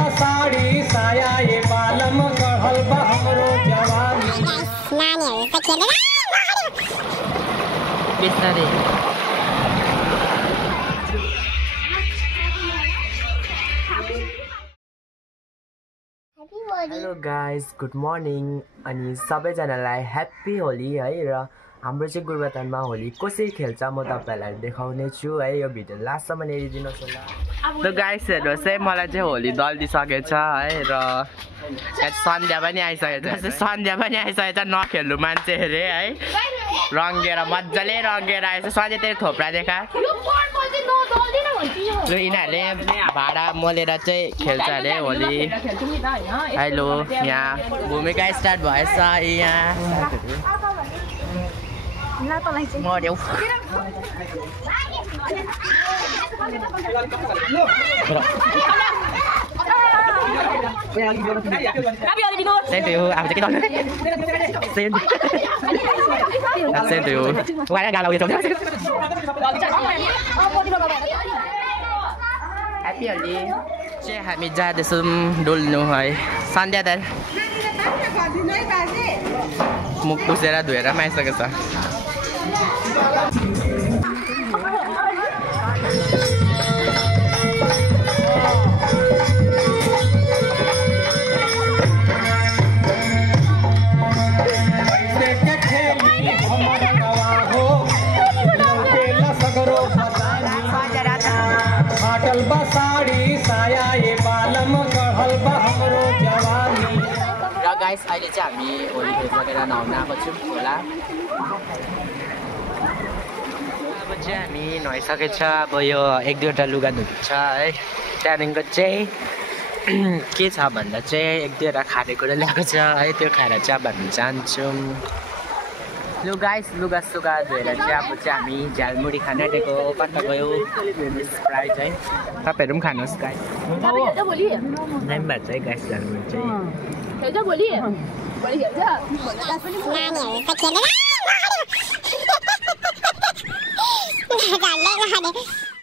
बा साडी साया ये बालम चढल बा हाम्रो जवानी नानीहरु त खेलेर बिस्तारै हेलो गाइस गुड मर्निङ अनि सबैजनालाई ह्याप्पी होली है र हाम्रो चाहिँ गुरबथानमा होली कसरी खेल्छ म तपाईहरुलाई देखाउने छु है यो भिडियो लास्टसम्म हेरिदिनुहोस् होला। ल गाइस हेर्नुहोस् है मलाई चाहिँ होली दल्दिसकेछ है र सन्ध्या पनि आइसकेछ नखेल्नु मान्छे अरे है रङ्गेर मजाले रङ्गेर आएछ सधैँ त्यही थोप्रा देखा ल यिनीहरूले भाडा मोलेर चाहिँ खेल्छ अरे होली। हेलो यहाँ भूमिका स्टार्ट भएछ यहाँ मर्यो ह्याप्पी होली चाहिँ हामी जाँदैछौँ डुल्नु है सन्ध्या दाल मुख पुसेर धोएर आइसकेको छ। फाटल बा साडी साया ये बालम चढल बा हाम्रो जवानी। र गाइस अहिले चाहिँ हामी होली खेलिसकेर नुहाउन आएको छौँ होला। अब चाहिँ हामी नुहाइसकेको छ अब यो एक दुईवटा लुगा धुन्छ है त्यहाँदेखिको चाहिँ के छ भन्दा चाहिँ एक दुईवटा खानेकुरा ल्याएको छ है त्यो खाएर चाहिँ अब हामी जान्छौँ। लु गाइस लुगा सुगा धोएर चाहिँ अब चाहिँ हामी झालमुरी खान आँटेको कता गयो स्प्राइट है तपाईँहरू पनि खानुहोस् गाइस दामी भएको छ है गाइस झालमुरी चाहिँ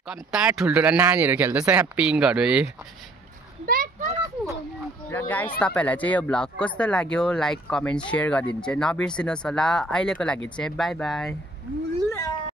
कम्ता ठुल्ठुला नानीहरू खेल्दैछ यहाँ पिङहरू र गाइस तपाईहरुलाई चाहिँ यो भ्लग कस्तो लाग्यो लाइक कमेन्ट सेयर गरिदिनु चाहिँ नबिर्सिनुहोस् होला। अहिलेको लागि चाहिँ बाई बाई।